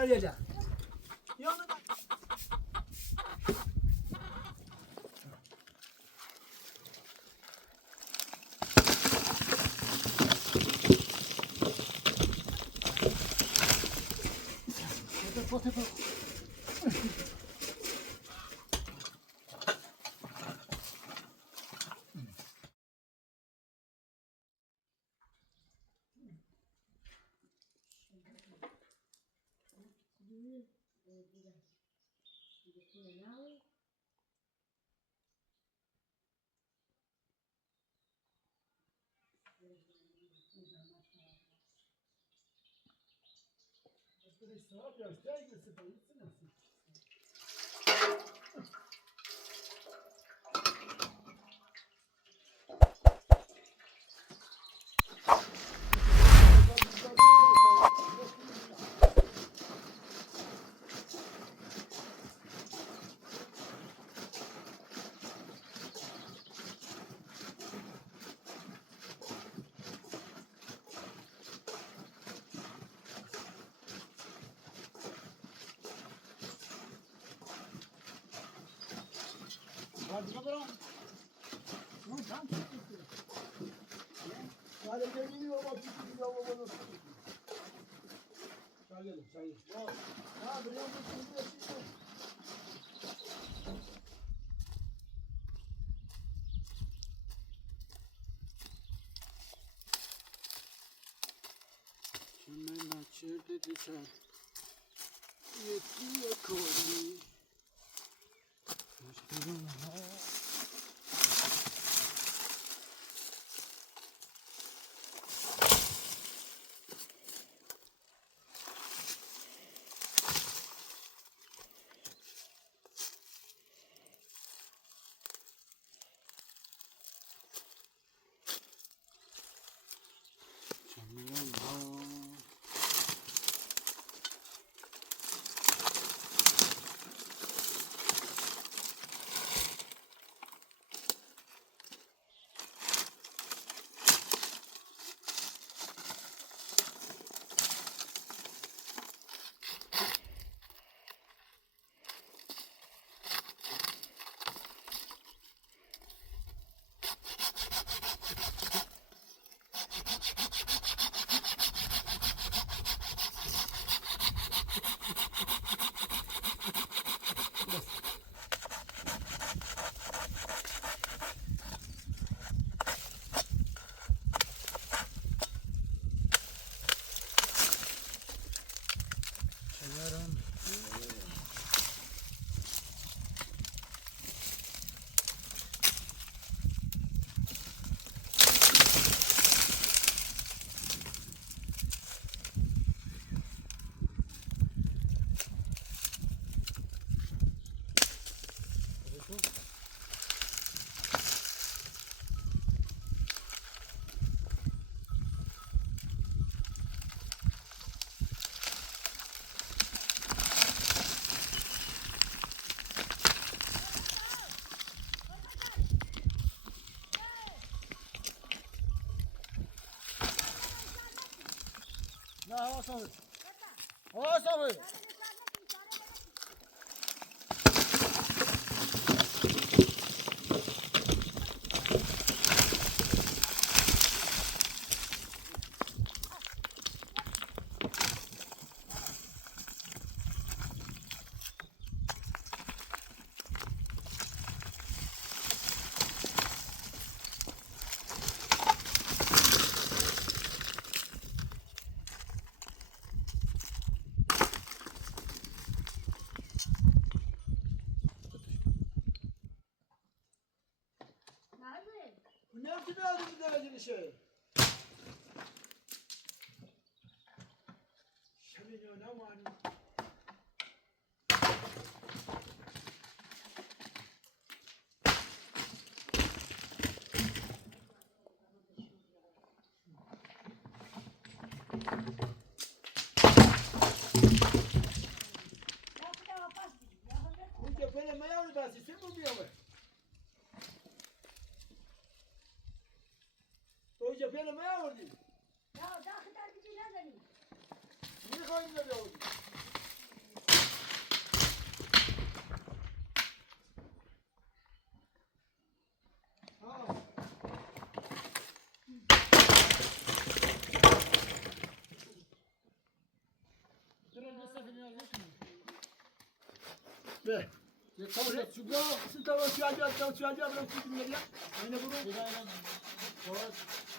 arayacak. Yanına. Pote. Hadi bakalım. Tam çıktı. Yani geliyor ama çıktı ama bana. Çayalım. Ha buraya mı çıktı? Kimin açırdı düşer? Yetiye koli. hava soğuk. Hava soğuk. Ne gibi aldın bu dereceli şey? Şimdi ne var? Bu tepene mayavlı basi, sen mi biliyor musun? O tepene mayavlı değil. Ya daha kadar bir şey ne vereyim? Niye koyun da oldu? Be. Yeter de çubuğa. Sizin tamam şu acaba bırak sizin nereye? Aynı bunu.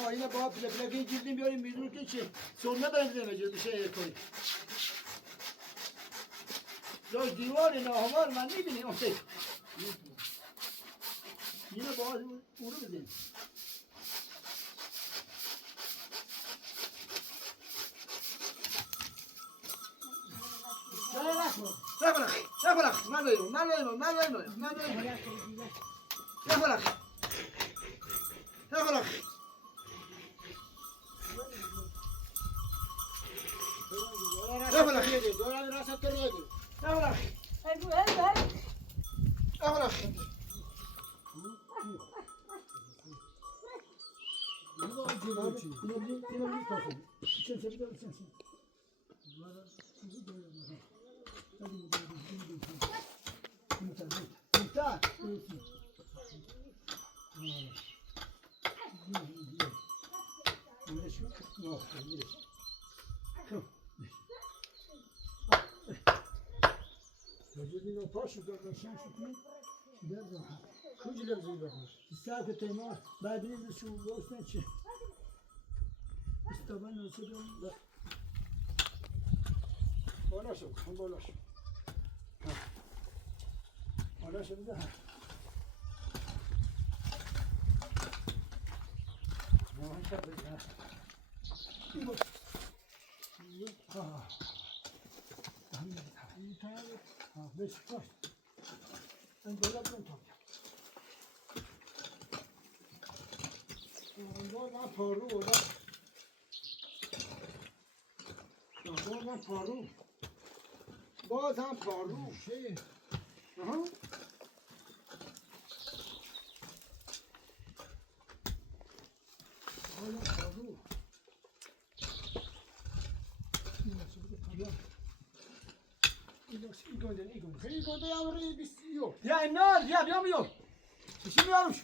No yine bana plakayı girdim bir oyun müdürlük için. Sonuna benzemeyeceğiz bir şeye koy. Ya divar ne var ben ne bileyim o şey. Yine bazı uğru mu diyeyim? Ne bırak, ne veriyorum, ne veriyorum. Ne bırak. Ne bırak. Doğru rasat tereydi. Ne bırak. Hadi hadi. Ne bırak. Bunu da acıyor için. Beşiktaş. Ben dolaptan toplayayım. Oradan paru orada. Oradan paru. Bazen paru. Şey. Aha. Oradan paru. İlk yavruyu biz yok. Ya ne var ya biliyor musun? Düşünmüyorum.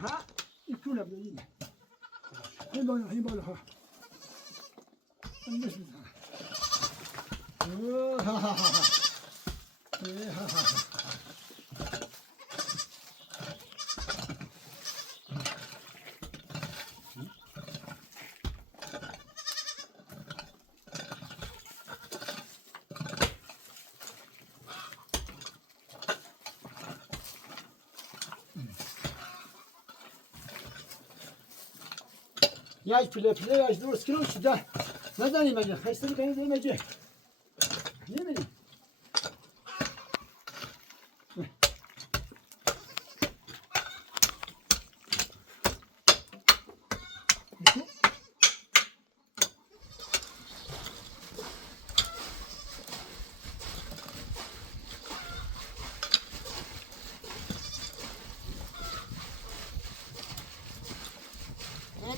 Ha? İkule bile yine. Hem böyle ha. Anlaş mı? Ha ha ha. Ha ha ha. Ya pile ya dur skilo şurada. Neden yemeyecek? Hastası beni yemeyecek. Ne bileyim.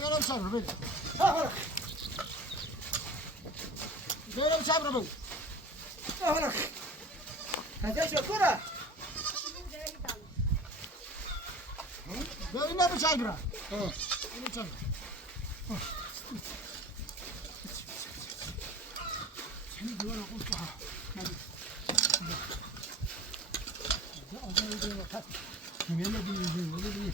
Verelim sabrı beni. Ha bırak. Verelim sabrı beni. Ha bırak. Hadi şu kura. Verin ne bıçağı bırak. Evet. Bıçağı. Seni duvara koy. Ha. Hadi. Ya azayı da bak. Kiminle bilmiyorum, öyle değil.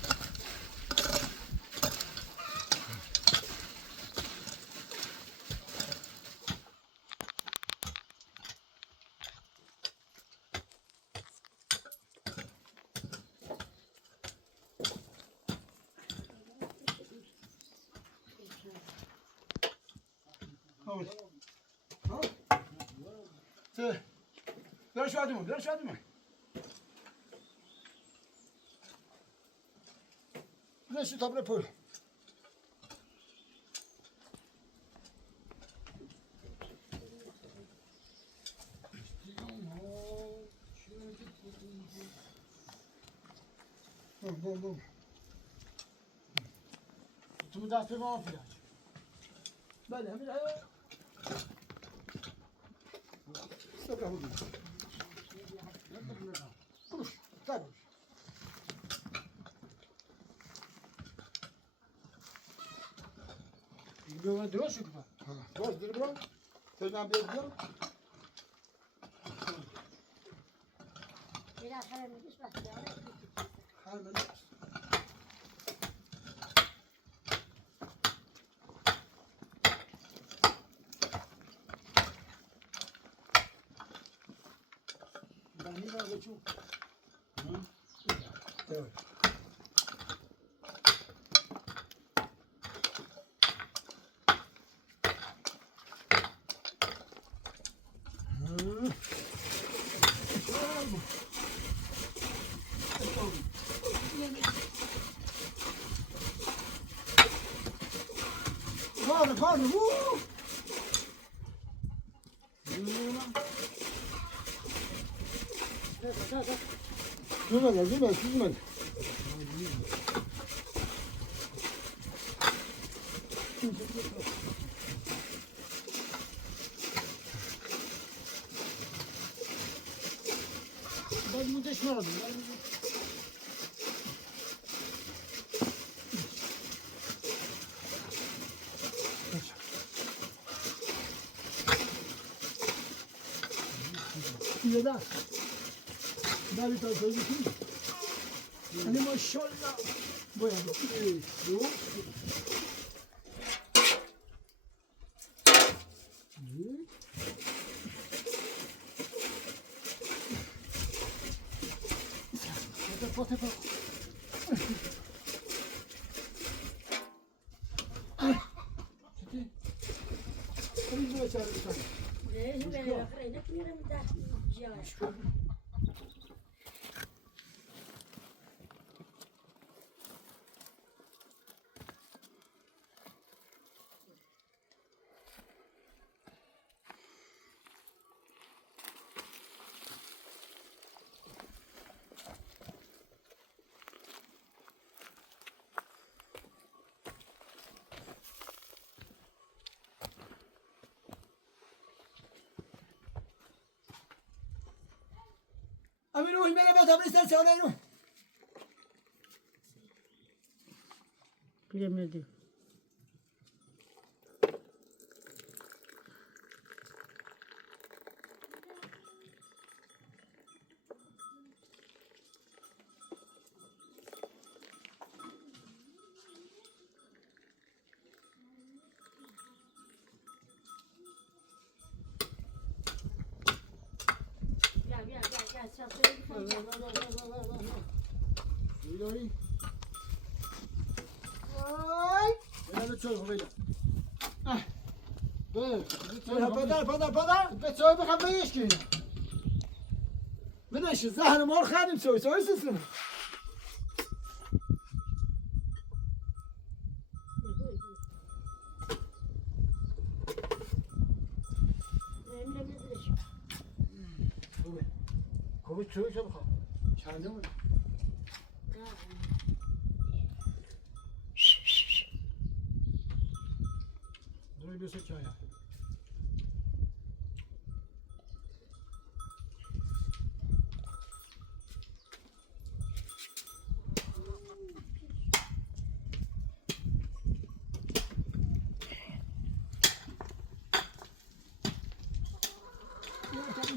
Hold. Hold. So, ver şu adımı, ver şu adımı. Ver şu tabla koy. Bom. Tu me dás para uma filha. Böyle hemen ayağa. Sabra hudu. Konuş, tabii. Böyle diyor şu kadar. Boş dur bro. Sözden bir ediyorum. Hemen. Ben yine geçiyorum. Evet. Karnı. Süzme. Ben bunu düşünüyorum. Ya da ben bir tane söyleyeyim. Hani maşallah. Boya bu. Bu. Tepe. Biz de çağırdık. Amino, merhaba, tabii istersen oraya. Bilemedim. Ay. Böyle çöl böyle. Böyle. Böyle. Padar. به چای بخوام بهش کنیم. بدش زهر مار خدیم سوی سیستم. کوی چای چه بخوام؟ چنده بود؟ روی بیست چای.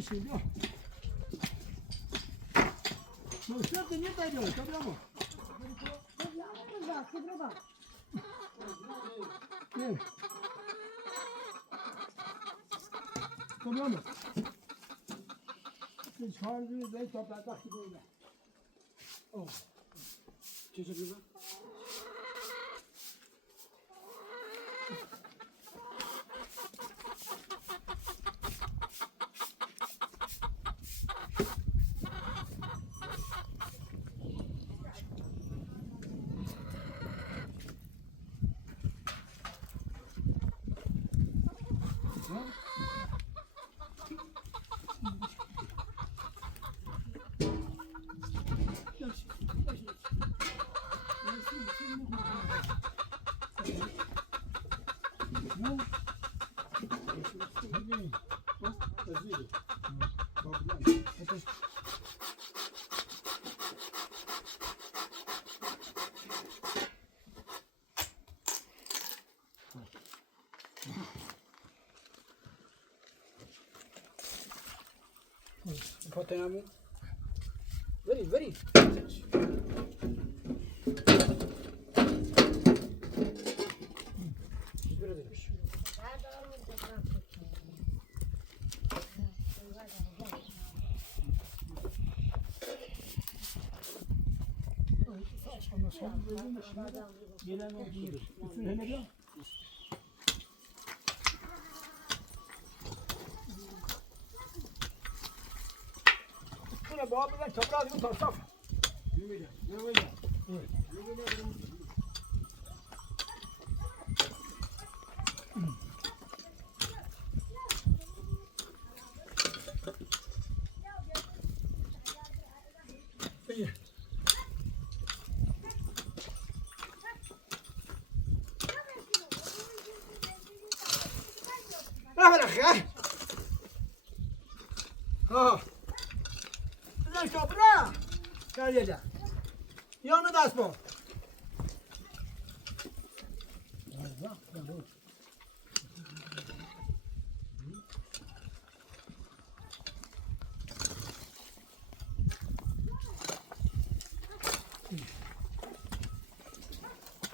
Şimdi. Dostlar da niye dayıyor? Tabii ama. Ne? Tabii ama. Biz harcıyoruz da toprakta böyle. Oh. چه چه Potayamı. Vereyim. Böyle demiş. Ondan sonra böyle gelen o değil. Bütün hele bir şöyle bu abiden toprağı gibi tarsaf. Yürüyeceğim. Yürüyeceğim. Evet. İyi. Ne bırak ya? Ha. Güzel toprağı. Gel yedi. Yanı da asma.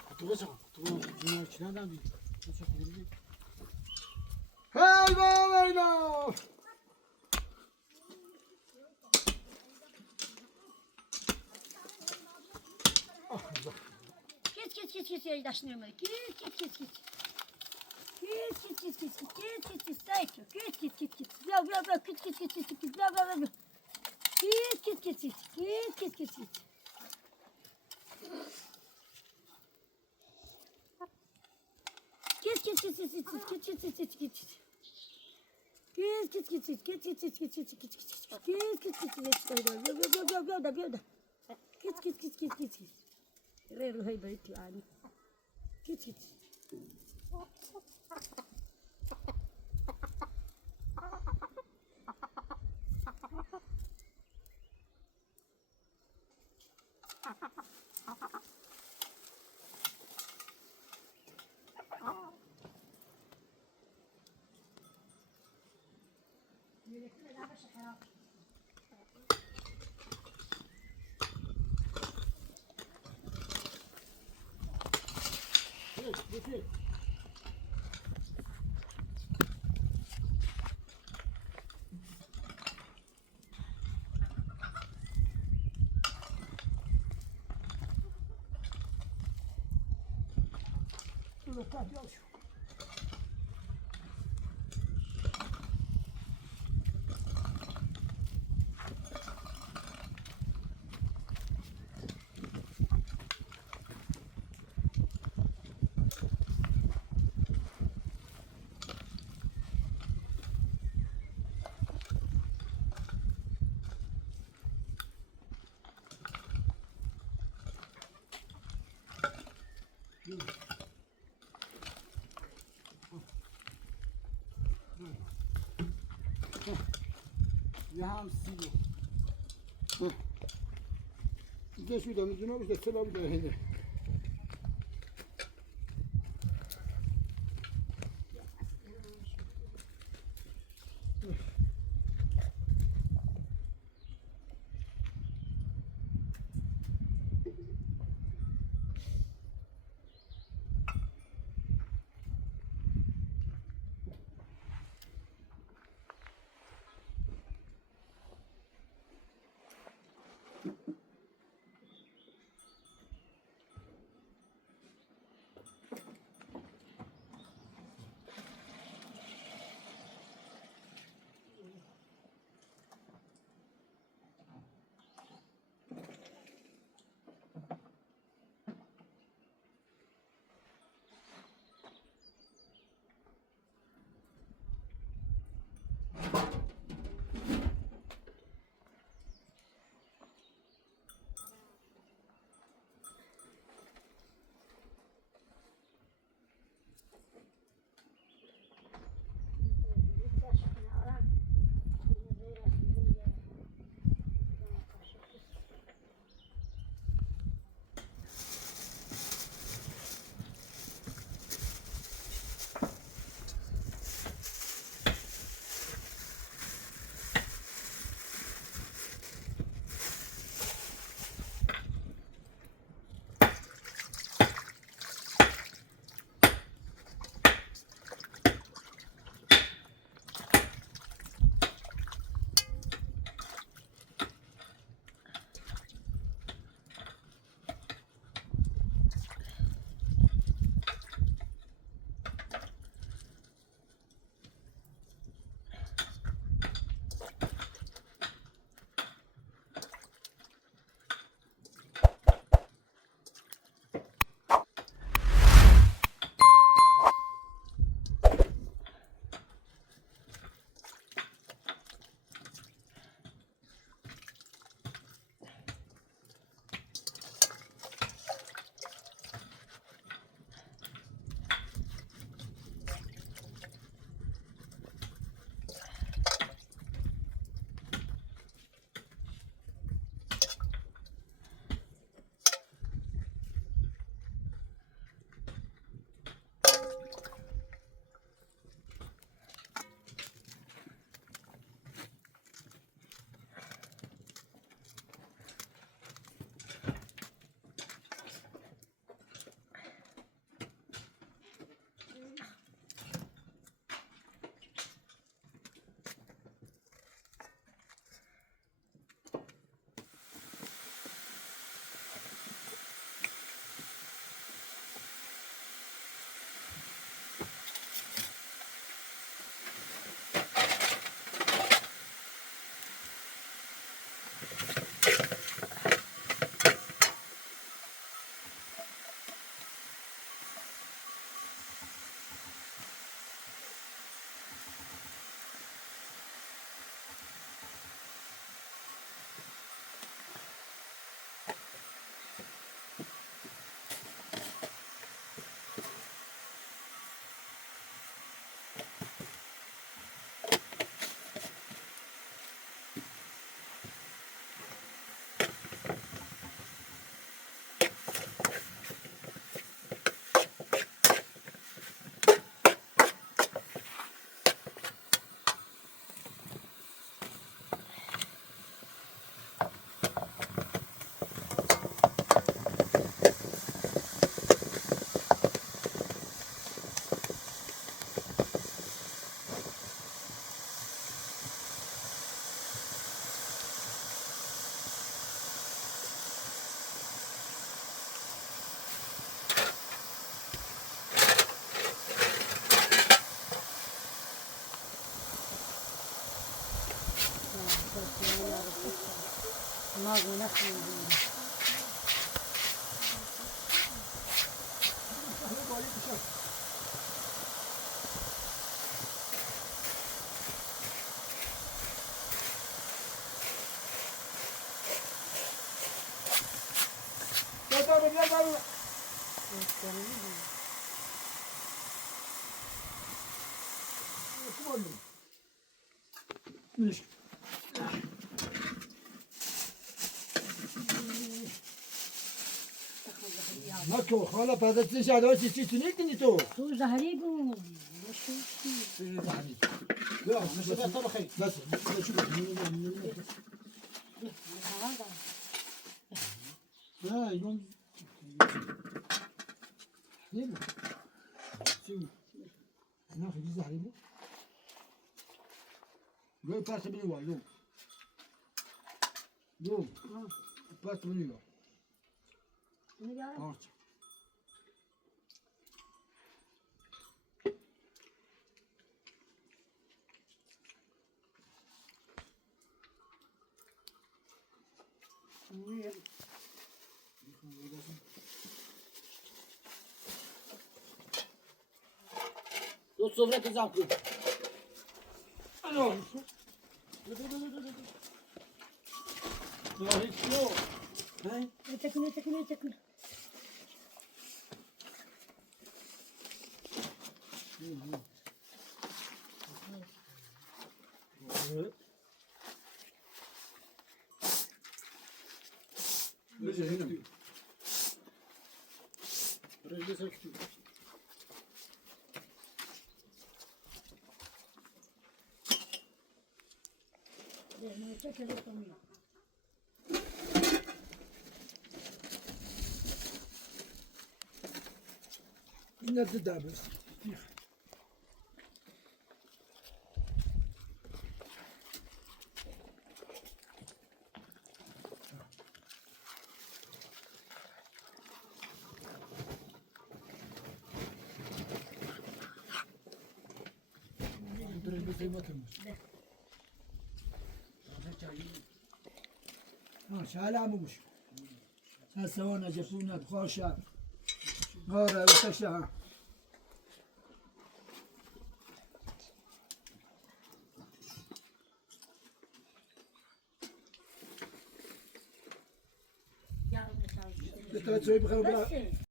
Kutuğa çak. Kutuğa. Bunlar içinden değil. Kutuğa çak. Hayda hayda. Git yaşlanıyorum. Git. Sayık. Git. Bla. Git. Bla. Git. Git. Şurada tahta al şu. Yahan silo. Gdzie się tam znowu się celowi do hedy. Nazlı nasıl Gel. Kim oldu? Müş. Mako, hala patates şahane çiçeği ne ki to? تو زهري قوم شو لا مش بس طبخي بس شوف ها يقوم حليب شو ناخذ جزء حليب لو باس بني لو باس بني اه دو صبره که زم کن الو تكن إنها تدابس شعلا مش هسوانا جفونا تخاشا غارة وتشا يا رب بتوجه بخير